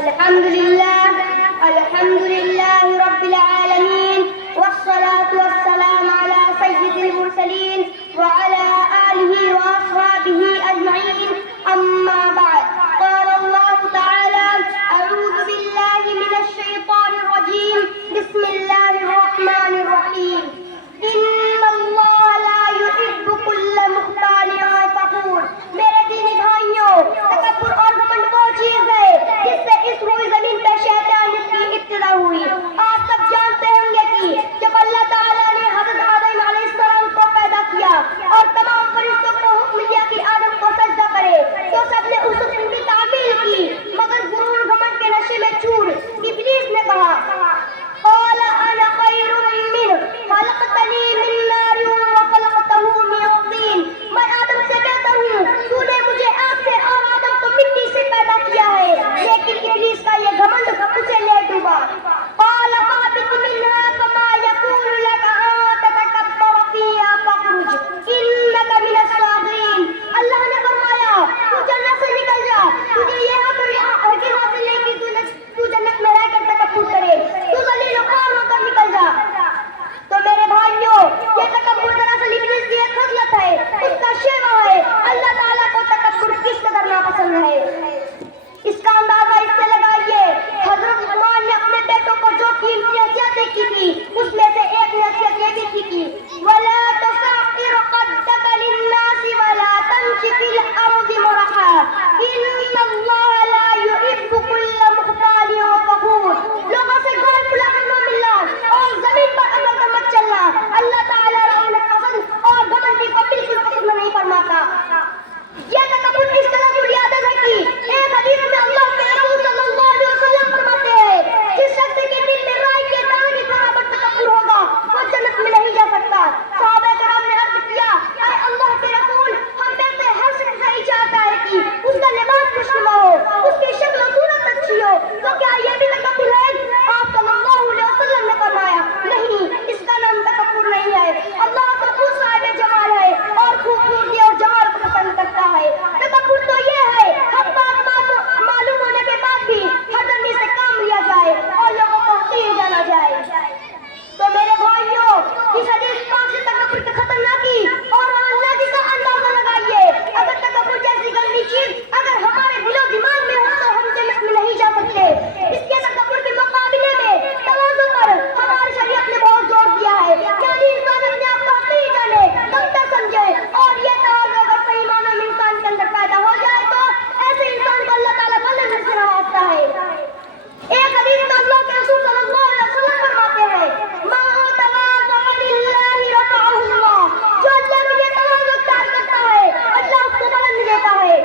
الحمد لله الحمد لله رب العالمين والصلاة والسلام على سيد المرسلين وعلى آله وأصحابه أجمعين أما بعد قال الله تعالى أعوذ بالله من الشيطان الرجيم بسم الله الرحمن الرحيم إن الله لا يحب كل مختال فخور میرے دینی بھائیوں تکبر اور گھمنڈ وہ چیز ہے جس سے اس روئی زمین پہ شیطانیت کی ابتدا ہوئی. آپ سب جانتے ہوں گے کہ جب اللہ تعالیٰ نے حضرت آدم علیہ السلام کو پیدا کیا اور تمام فرشتوں کو حکم دیا کہ آدم کو سجدہ کرے تو سب نے اس حکم کی تعمیل کی مگر غرور گھمنڈ کے نشے میں چور ابلیس نے کہا قال انا خیر منہ خلقتنی من نار وخلقته من طین میں آدم سے بہتر ہوں تو نے مجھے آگ سے اور آدم کو مٹی سے پیدا کیا ہے. لیکن ابلیس کا یہ گھمنڈ اسے لے ڈوبا. قال فاهبط منها فما يكون لك ان تتكبر فيها فاخرج انك من الصاغرين. اللہ نے فرمایا تو جنت سے نکل جا, تجھے یہ ہرگز حاصل نہیں کہ تو جنت میں رہ کر تکبر کرے, تو ذلیل و خوار ہو کر نکل جا. تو میرے بھائیوں یہ تکبر دراصل ابلیس کی ایک خصلت ہے, اس کا شیوا ہے. اللہ تعالیٰ کو تکبر کس قدر ناپسند ہے اس کا اندازہ اس سے لگائیے. حضرت عثمان نے اپنے بیٹوں کو جو قیمتی حیثیتیں کی تھی اس میں سے ایک حیثیت یہ بھی کی تھی وَلَا تُصَعِّرْ خَدَّكَ لِلنَّاسِ وَلَا تَمْشِ فِي الْأَرْضِ مَرَحًا إِنَّ اللَّهَ لَا يُحِبُّ كُلَّ مُخْتَالٍ فَخُورٍ. لوگوں سے گال پھلا کر نہ ملنا اور زمین پر عمل کر مت چلنا. اللہ تعالیٰ رعونت پسند اور گھمنڈی کو بالکل پسند نہیں فرماتا. یہ تکبر اس طرح بنیادیں ہے کہ ایک حدیث میں اللہ کے رسول صلی اللہ علیہ وسلم فرماتے ہیں جس شخص کے دل میں رائے کے دانے کے برابر تکبر ہوگا وہ جنت میں نہیں جا سکتا. صحابہ کرام نے عرض کیا اے اللہ کے رسول ہم میں سے ہر شخص یہی چاہتا ہے کہ اس کا لباس خوشنما ہو, اس کی شکل و صورت اچھی ہو, تو کیا یہ بھی تکبر ہے؟ آپ صلی اللہ علیہ وسلم نے فرمایا نہیں, اس کا نام تکبر نہیں ہے. اللہ تو خود صاحب جمال ہے اور خوبصورتی اور جمال کو پسند کرتا ہے. تکبر تو یہ ہے ہر بات معلوم ہونے کے بعد بھی ہر آدمی سے کام لیا جائے اور لوگوں کو حقیر جانا جائے. تو میرے بھائیوں اس حدیث پاک سے تکبر کی خطرناکی اور رونقی کا اندازہ لگائیے. اگر تکبر جیسی گندی چیز اگر ہمارے دل و دماغ میں ہو تو ہم جنت میں نہیں جا سکتے. اس کے تکبر کے مقابلے میں تواضع پر ہماری شریعت نے بہت زور دیا ہے. یعنی انسان اپنے آپ کو حقیر جانے, کمتر سمجھے, اور یہ تواضع اگر صحیح معنوں میں انسان کے اندر پیدا ہو جائے تو ایسے انسان کو اللہ تعالیٰ بلند سے نوازتا ہے. ایک حدیث میں اللہ کے رسول صلی اللہ علیہ وسلم فرماتے ہیں مَن تَوَاضَعَ لِلَّهِ رَفَعَهُ اللَّهُ. جو اللہ کے لیے تواضع اختیار کرتا ہے اللہ اس کو بلند دیتا ہے.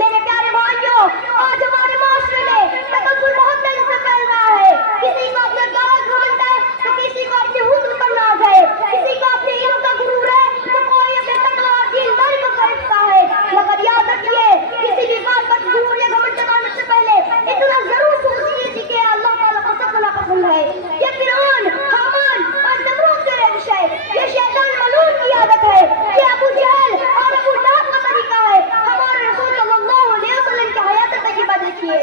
میرے پیارے بھائیوں آج ہمارے معاشرے میں تکبر بہت تیزی سے پھیل رہا ہے. کسی کو اپنے دولت گھمنڈ ہے تو کسی کو اپنے حسن پر ناز ہے, کسی کو اپنے علم کا غرور ہے تو کوئی اپنے تقویٰ اور دینداری کو خریدتا ہے. مگر یاد رکھیے کسی بھی بات پر غرور یا گھمنڈ جتانے سے پہلے اتنا ضرور سوچ لیجیے کہ اللہ تعالیٰ کو سب ناپسند ہے. یہ فرعون, حامان اور نمرود کے روش ہے, یہ شیطان ملعون کی عادت ہے, یہ ابو جہل اور ابو لہب کا طریقہ ہے. ہمارے رسول صلی اللہ علیہ وسلم کی حیات طیبہ دیکھیے,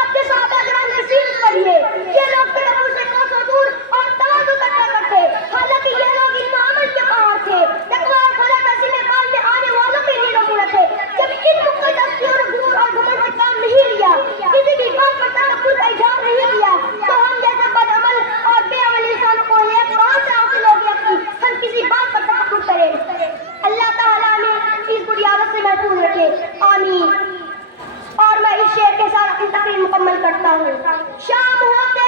آپ کے صحابہ کرام کی سیرت پڑھیے. یہ لوگ تکبر سے کوسوں دور اور تواضع کرتا کرتے, حالانکہ یہ لوگ علم و عمل کے پہاڑ تھے. تقویٰ اور خدا کا سینے پال میں آنے والوں کے لیے نمونہ تھے. جب علم کو دستی اور غرور اور گھمنڈ سے کام نہیں لیا, کسی بھی بات پر تکبر کا اظہار نہیں کیا, تو ہم جیسے بد عمل اور بے عمل انسانوں کو یہ کہاں سے حاصل ہو گیا کہ ہم کسی بات پر تکبر کریں. اللہ تعالیٰ نے اس بری عادت سے محفوظ رکھے, آمین. اور میں اس شعر کے ساتھ اپنی تقریر مکمل کرتا ہوں. شام ہوتے